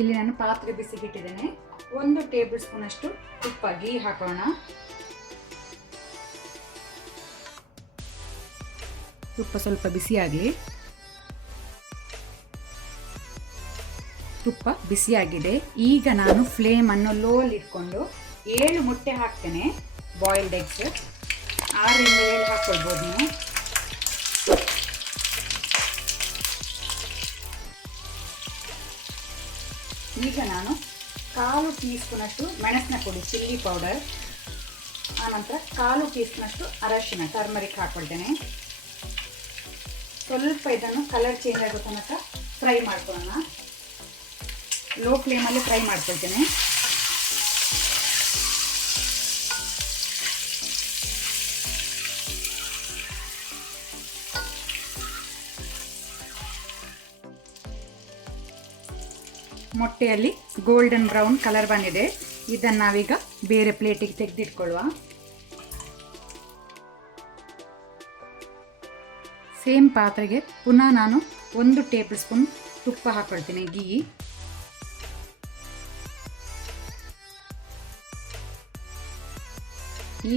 ಇಲ್ಲಿ ನಾನು ಪಾತ್ರೆ ಬಿಸಿಗೆ ಇಟ್ಟಿದ್ದೇನೆ. 1 ಟೇಬಲ್ ಸ್ಪೂನ್ ಅಷ್ಟು ತುಪ್ಪ ಗೀ ಹಾಕೋಣ. ತುಪ್ಪ ಸ್ವಲ್ಪ ಬಿಸಿಯಾಗಲಿ. ತುಪ್ಪ ಬಿಸಿಯಾಗಿದೆ. ಈಗ ನಾನು ಫ್ಲೇಮ್ ಅನ್ನು ಲೋ ಅಲ್ಲಿ ಇಟ್ಕೊಂಡು 7 ಮೊಟ್ಟೆ ಹಾಕ್ತೇನೆ. ಬಾಯ್ಲ್ಡ್ ಎಗ್ಸ್ 6 ಇಂದ 7 ಹಾಕೊಳ್ಬೋದು ನೀವು. ಈಗ ನಾನು 1/4 ಟೀ ಸ್ಪೂನ್ ಅಷ್ಟು ಮೆಣಸಿನ ಪುಡಿ ಚಿಲ್ಲಿ ಪೌಡರ್, ಆನಂತರ 1/4 ಟೀ ಸ್ಪೂನ್ ಅಷ್ಟು ಅರಶಿನ ಟರ್ಮರಿಕ್ ಹಾಕೊಳ್ತೇನೆ. ಸ್ವಲ್ಪ ಇದನ್ನು ಕಲರ್ ಚೇಂಜ್ ಆಗೋ ತನಕ ಫ್ರೈ ಮಾಡ್ಕೊಳ್ಳೋಣ. ಲೋ ಫ್ಲೇಮಲ್ಲಿ ಫ್ರೈ ಮಾಡ್ಕೊಳ್ತೇನೆ. ಮೊಟ್ಟೆಯಲ್ಲಿ ಗೋಲ್ಡನ್ ಬ್ರೌನ್ ಕಲರ್ ಬಂದಿದೆ. ಇದನ್ನು ನಾವೀಗ ಬೇರೆ ಪ್ಲೇಟಿಗೆ ತೆಗೆದಿಟ್ಕೊಳ್ಳುವ. ಸೇಮ್ ಪಾತ್ರೆಗೆ ಪುನಃ ನಾನು 1 ಟೇಬಲ್ ಸ್ಪೂನ್ ತುಪ್ಪ ಹಾಕೊಳ್ತೀನಿ, ಗೀ.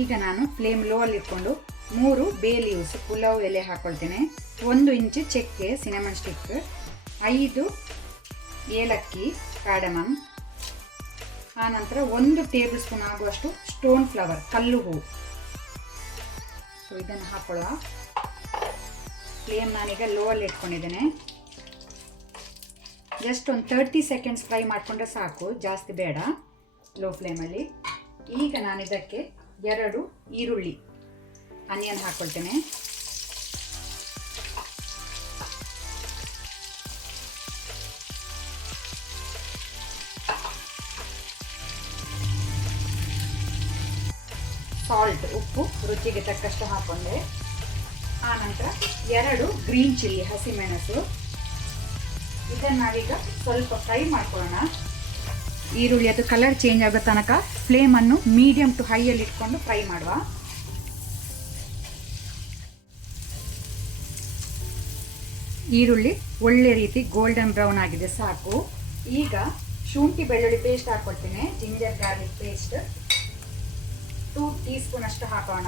ಈಗ ನಾನು ಫ್ಲೇಮ್ ಲೋ ಅಲ್ಲಿ ಇಟ್ಕೊಂಡು 3 ಬೇ ಲೀವ್ಸ್ ಪುಲಾವ್ ಎಲೆ ಹಾಕೊಳ್ತೇನೆ. 1 ಇಂಚು ಚಕ್ಕೆ ಸಿನಮನ್ ಸ್ಟಿಕ್, 5 ಏಲಕ್ಕಿ ಕಾರ್ಡಮಮ್, ಆನಂತರ 1 ಟೇಬಲ್ ಸ್ಪೂನ್ ಆಗುವಷ್ಟು ಸ್ಟೋನ್ ಫ್ಲವರ್ ಕಲ್ಲು ಹೂವು. ಸೊ ಇದನ್ನು ಹಾಕೊಳ್ಳುವ. ಫ್ಲೇಮ್ ನಾನೀಗ ಲೋ ಅಲ್ಲಿ ಇಟ್ಕೊಂಡಿದ್ದೇನೆ. ಜಸ್ಟ್ ಒಂದು 30 ಸೆಕೆಂಡ್ಸ್ ಫ್ರೈ ಮಾಡಿಕೊಂಡ್ರೆ ಸಾಕು, ಜಾಸ್ತಿ ಬೇಡ, ಲೋ ಫ್ಲೇಮಲ್ಲಿ. ಈಗ ನಾನು ಇದಕ್ಕೆ 2 ಈರುಳ್ಳಿ ಆನಿಯನ್ ಹಾಕೊಳ್ತೇನೆ. ಸಾಲ್ಟ್ ಉಪ್ಪು ರುಚಿಗೆ ತಕ್ಕಷ್ಟು ಹಾಕೊಂಡೆ. ಆನಂತರ 2 ಗ್ರೀನ್ ಚಿಲ್ಲಿ ಹಸಿಮೆಣಸು. ಇದನ್ನು ನಾವೀಗ ಸ್ವಲ್ಪ ಫ್ರೈ ಮಾಡ್ಕೊಳ್ಳೋಣ. ಈರುಳ್ಳಿ ಅದು ಕಲರ್ ಚೇಂಜ್ ಆಗೋ ತನಕ ಫ್ಲೇಮನ್ನು ಮೀಡಿಯಂ ಟು ಹೈಯಲ್ಲಿ ಇಟ್ಕೊಂಡು ಫ್ರೈ ಮಾಡುವ. ಈರುಳ್ಳಿ ಒಳ್ಳೆ ರೀತಿ ಗೋಲ್ಡನ್ ಬ್ರೌನ್ ಆಗಿದೆ, ಸಾಕು. ಈಗ ಶುಂಠಿ ಬೆಳ್ಳುಳ್ಳಿ ಪೇಸ್ಟ್ ಹಾಕೊಳ್ತೀನಿ, ginger garlic paste 2 teaspoon ಅಷ್ಟು ಹಾಕೋಣ.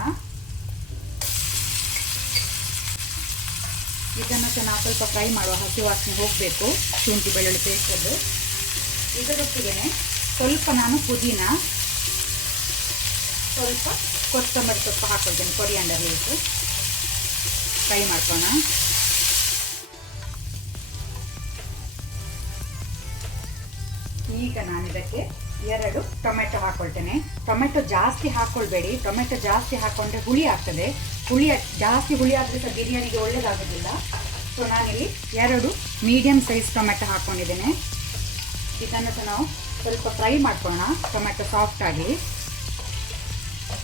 ಇದನ್ನು ಚೆನ್ನಾಗಿ ಸ್ವಲ್ಪ ಫ್ರೈ ಮಾಡುವ, ಹಸಿ ವಾಸನೆ ಹೋಗಬೇಕು ಶುಂಠಿ ಬೆಳ್ಳುಳ್ಳಿ ಪೇಸ್ಟ್ ಅದು. ಇದರೊಟ್ಟಿಗೆ ಸ್ವಲ್ಪ ನಾನು ಪುದೀನ, ಸ್ವಲ್ಪ ಕೊತ್ತಂಬರಿ ಸೊಪ್ಪು ಹಾಕೊಳ್ತೇನೆ, ಕೊರಿಯಾಂಡರ್ ಲೀವ್ಸ್. ಫ್ರೈ ಮಾಡ್ಕೋಣ. ಈಗ ನಾನು ಇದಕ್ಕೆ 2 ಟೊಮೆಟೊ ಹಾಕೊಳ್ತೇನೆ. ಟೊಮೆಟೊ ಜಾಸ್ತಿ ಹಾಕೊಳ್ಬೇಡಿ, ಟೊಮೆಟೊ ಜಾಸ್ತಿ ಹಾಕೊಂಡ್ರೆ ಹುಳಿ ಆಗ್ತದೆ. ಜಾಸ್ತಿ ಹುಳಿ ಆದರೆ ಸಹ ಬಿರಿಯಾನಿಗೆ ಒಳ್ಳೆಯದಾಗೋದಿಲ್ಲ. ಸೊ ನಾನಿಲ್ಲಿ 2 ಮೀಡಿಯಮ್ ಸೈಜ್ ಟೊಮೆಟೊ ಹಾಕ್ಕೊಂಡಿದ್ದೇನೆ. ಇದನ್ನು ಸಹ ನಾವು ಸ್ವಲ್ಪ ಫ್ರೈ ಮಾಡ್ಕೊಳ್ಳೋಣ, ಟೊಮೆಟೊ ಸಾಫ್ಟ್ ಆಗಿ.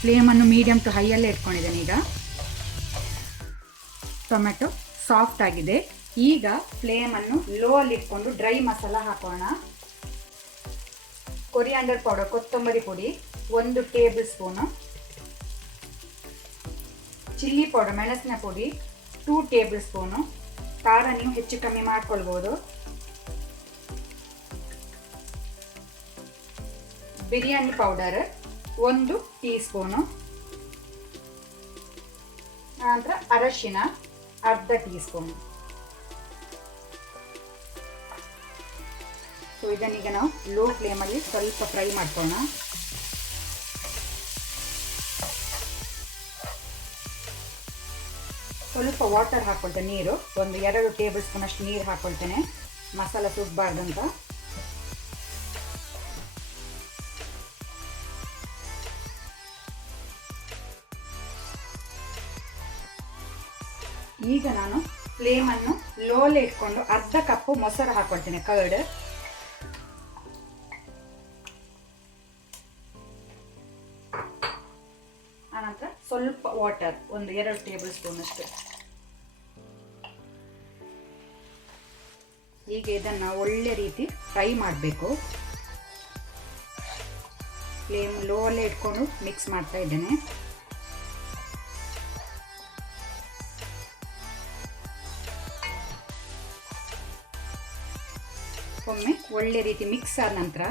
ಫ್ಲೇಮನ್ನು ಮೀಡಿಯಮ್ ಟು ಹೈಯಲ್ಲೇ ಇಟ್ಕೊಂಡಿದ್ದೇನೆ. ಈಗ ಟೊಮೆಟೊ ಸಾಫ್ಟ್ ಆಗಿದೆ. ಈಗ ಫ್ಲೇಮನ್ನು ಲೋ ಅಲ್ಲಿ ಇಟ್ಕೊಂಡು ಡ್ರೈ ಮಸಾಲ ಹಾಕೋಣ. ಕೊರಿಯಾಂಡರ್ ಪೌಡರ್ ಕೊತ್ತಂಬರಿ ಪುಡಿ 1 ಟೇಬಲ್ ಸ್ಪೂನು, ಚಿಲ್ಲಿ ಪೌಡರ್ ಮೆಣಸಿನ ಪುಡಿ 2 ಟೇಬಲ್ ಸ್ಪೂನು. ಖಾರ ನೀವು ಹೆಚ್ಚು ಕಮ್ಮಿ ಮಾಡ್ಕೊಳ್ಬೋದು. Biryani powder 1 tea spoon. ನಂತರ ಅರಶಿನ ಅರ್ಧ ಟೀ ಸ್ಪೂನು. ಸೊ ಇದನ್ನೀಗ ನಾವು ಲೋ ಫ್ಲೇಮಲ್ಲಿ ಸ್ವಲ್ಪ ಫ್ರೈ ಮಾಡ್ಕೊಳ್ಳೋಣ. ಸ್ವಲ್ಪ ವಾಟರ್ ಹಾಕ್ಕೊಳ್ತೇನೆ, ನೀರು 2 ಟೇಬಲ್ ಸ್ಪೂನ್ ಅಷ್ಟು ನೀರು ಹಾಕ್ಕೊಳ್ತೇನೆ, ಮಸಾಲ ಸುಡಬಾರ್ದಂತ. ಈಗ ನಾನು ಫ್ಲೇಮನ್ನು ಲೋಲೆ ಇಟ್ಕೊಂಡು ಅರ್ಧ ಕಪ್ಪು ಮೊಸರು ಹಾಕೊಳ್ತೇನೆ, ಕರ್ಡ್. ಆನಂತರ ಸ್ವಲ್ಪ ವಾಟರ್, ಒಂದು 2 ಟೇಬಲ್ ಸ್ಪೂನ್ ಅಷ್ಟು. ಈಗ ಇದನ್ನು ಒಳ್ಳೆ ರೀತಿ ಫ್ರೈ ಮಾಡಬೇಕು. ಫ್ಲೇಮ್ ಲೋಲೆ ಇಟ್ಕೊಂಡು ಮಿಕ್ಸ್ ಮಾಡ್ತಾ ಇದ್ದೇನೆ. ಒಮ್ಮೆ ಒಳ್ಳೆ ರೀತಿ ಮಿಕ್ಸ್ ಆದ ನಂತರ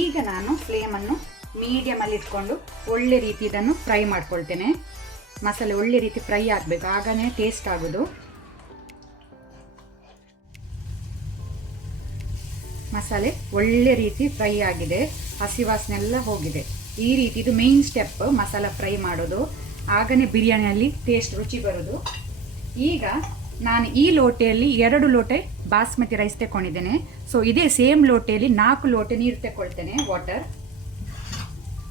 ಈಗ ನಾನು ಫ್ಲೇಮನ್ನು ಮೀಡಿಯಮಲ್ಲಿ ಇಟ್ಕೊಂಡು ಒಳ್ಳೆ ರೀತಿ ಇದನ್ನು ಫ್ರೈ ಮಾಡ್ಕೊಳ್ತೇನೆ. ಮಸಾಲೆ ಒಳ್ಳೆ ರೀತಿ ಫ್ರೈ ಆಗಬೇಕು, ಆಗನೇ ಟೇಸ್ಟ್ ಆಗೋದು. ಮಸಾಲೆ ಒಳ್ಳೆ ರೀತಿ ಫ್ರೈ ಆಗಿದೆ, ಹಸಿ ವಾಸನೆ ಎಲ್ಲ ಹೋಗಿದೆ. ಈ ರೀತಿ ಇದು ಮೇನ್ ಸ್ಟೆಪ್, ಮಸಾಲ ಫ್ರೈ ಮಾಡೋದು, ಆಗನೇ ಬಿರಿಯಾನಿಯಲ್ಲಿ ಟೇಸ್ಟ್ ರುಚಿ ಬರೋದು. ಈಗ ನಾನು ಈ ಲೋಟೆಯಲ್ಲಿ 2 ಲೋಟೆ ಬಾಸ್ಮತಿ ರೈಸ್ ತಗೊಂಡಿದ್ದೇನೆ. ಸೊ ಇದೇ ಸೇಮ್ ಲೋಟೆಯಲ್ಲಿ 4 ಲೋಟೆ ನೀರು ತಗೊಳ್ತೇನೆ, ವಾಟರ್.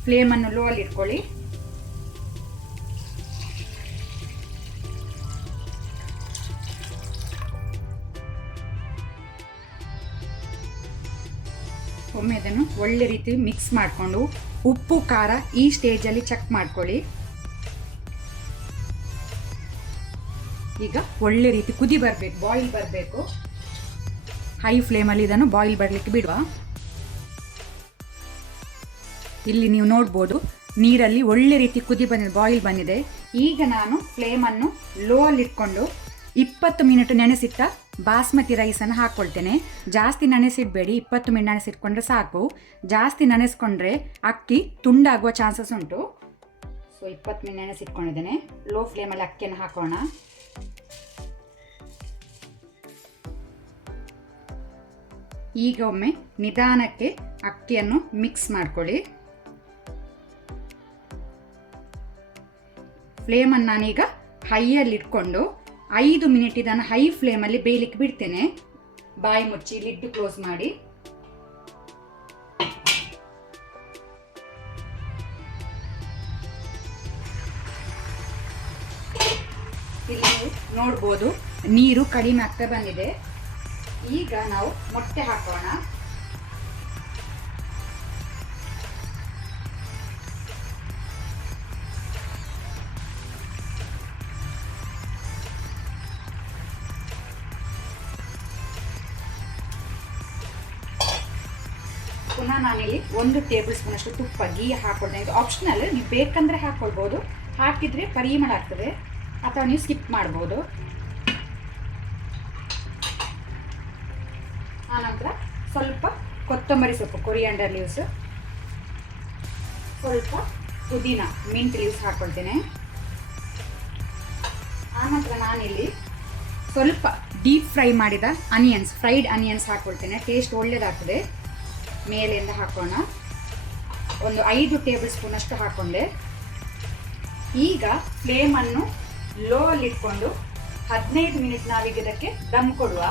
ಫ್ಲೇಮನ್ನು ಲೋ ಅಲ್ಲಿ ಇಟ್ಕೊಳ್ಳಿ. ಒಮ್ಮೆ ಇದನ್ನು ಒಳ್ಳೆ ರೀತಿ ಮಿಕ್ಸ್ ಮಾಡಿಕೊಂಡು ಉಪ್ಪು ಖಾರ ಈ ಸ್ಟೇಜಲ್ಲಿ ಚೆಕ್ ಮಾಡ್ಕೊಳ್ಳಿ. ಈಗ ಒಳ್ಳೆ ರೀತಿ ಕುದಿ ಬರಬೇಕು, ಬಾಯ್ಲ್ ಬರಬೇಕು. ಹೈ ಫ್ಲೇಮಲ್ಲಿ ಇದನ್ನು ಬಾಯ್ಲ್ ಬರಲಿಕ್ಕೆ ಬಿಡುವ. ಇಲ್ಲಿ ನೀವು ನೋಡ್ಬೋದು, ನೀರಲ್ಲಿ ಒಳ್ಳೆ ರೀತಿ ಕುದಿ ಬಂದಿದೆ, ಬಾಯ್ಲ್ ಬಂದಿದೆ. ಈಗ ನಾನು ಫ್ಲೇಮನ್ನು ಲೋ ಅಲ್ಲಿ ಇಟ್ಕೊಂಡು 20 ಮಿನಿಟ್ ನೆನೆಸಿಟ್ಟ ಬಾಸ್ಮತಿ ರೈಸನ್ನು ಹಾಕ್ಕೊಳ್ತೇನೆ. ಜಾಸ್ತಿ ನೆನೆಸಿಡಬೇಡಿ, 20 ಮಿನಿಟ್ ನೆನೆಸಿಟ್ಕೊಂಡ್ರೆ ಸಾಕು. ಜಾಸ್ತಿ ನೆನೆಸ್ಕೊಂಡ್ರೆ ಅಕ್ಕಿ ತುಂಡಾಗುವ ಚಾನ್ಸಸ್ ಉಂಟು. ಸೊ 20 ಮಿನಿಟ್ ನೆನೆಸಿಟ್ಕೊಂಡಿದ್ದೇನೆ. ಲೋ ಫ್ಲೇಮಲ್ಲಿ ಅಕ್ಕಿಯನ್ನು ಹಾಕೋಣ. ಈಗ ಒಮ್ಮೆ ನಿಧಾನಕ್ಕೆ ಅಕ್ಕಿಯನ್ನು ಮಿಕ್ಸ್ ಮಾಡ್ಕೊಳ್ಳಿ. ಫ್ಲೇಮನ್ನು ನಾನೀಗ ಹೈಯಲ್ಲಿ ಇಟ್ಕೊಂಡು 5 ಮಿನಿಟ್ ಇದನ್ನು ಹೈ ಫ್ಲೇಮಲ್ಲಿ ಬೇಯಲಿಕ್ಕೆ ಬಿಡ್ತೇನೆ. ಬಾಯಿ ಮುಚ್ಚಿ ಲಿಡ್ ಕ್ಲೋಸ್ ಮಾಡಿ. ಇಲ್ಲಿ ನೋಡ್ಬೋದು, ನೀರು ಕಡಿಮೆ ಆಗ್ತಾ ಬಂದಿದೆ. ಈಗ ನಾವು ಮೊಟ್ಟೆ ಹಾಕೋಣ. ಪುನಃ ನಾನಿಲ್ಲಿ 1 ಟೇಬಲ್ ಸ್ಪೂನ್ ಅಷ್ಟು ತುಪ್ಪ, ಗೀ ಹಾಕೊಳ್ತೇನೆ. ಇದು ಆಪ್ಷನಲ್, ನೀವು ಬೇಕಂದ್ರೆ ಹಾಕೊಳ್ಬೋದು, ಹಾಕಿದ್ರೆ ಪರಿಮಳ ಆಗ್ತದೆ, ಅಥವಾ ನೀವು ಸ್ಕಿಪ್ ಮಾಡ್ಬೋದು. ಆನಂತರ ಸ್ವಲ್ಪ ಕೊತ್ತಂಬರಿ ಸೊಪ್ಪು, ಕೊರಿಯಾಂಡರ್ ಲೀವ್ಸ್, ಸ್ವಲ್ಪ ಪುದೀನ, ಮಿಂಟ್ ಲೀವ್ಸ್ ಹಾಕೊಳ್ತೇನೆ. ಆನಂತರ ನಾನಿಲ್ಲಿ ಸ್ವಲ್ಪ ಡೀಪ್ ಫ್ರೈ ಮಾಡಿದ ಅನಿಯನ್ಸ್, ಫ್ರೈಡ್ ಅನಿಯನ್ಸ್ ಹಾಕೊಳ್ತೇನೆ. ಟೇಸ್ಟ್ ಒಳ್ಳೆಯದಾಗ್ತದೆ. ಮೇಲೆಯಿಂದ ಹಾಕೋಣ. ಒಂದು 5 ಟೇಬಲ್ ಸ್ಪೂನ್ ಅಷ್ಟು ಹಾಕೊಂಡೆ. ಈಗ ಫ್ಲೇಮನ್ನು ಲೋ ಅಲ್ಲಿ ಇಟ್ಕೊಂಡು 15 ಮಿನಿಟ್ ನಾವೀಗ ಇದಕ್ಕೆ ದಮ್ ಕೊಡುವ.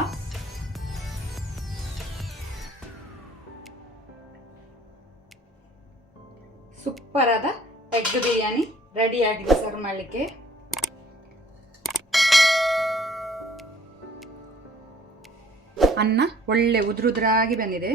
ಸೂಪರ್ ಆದ ಎಗ್ ಬಿರಿಯಾನಿ ರೆಡಿ ಆಗಿದೆ ಸರ್ವ್ ಮಾಡಲಿಕ್ಕೆ. ಅನ್ನ ಒಳ್ಳೆ ಉದುರುದ್ರಾಗಿ ಬಂದಿದೆ.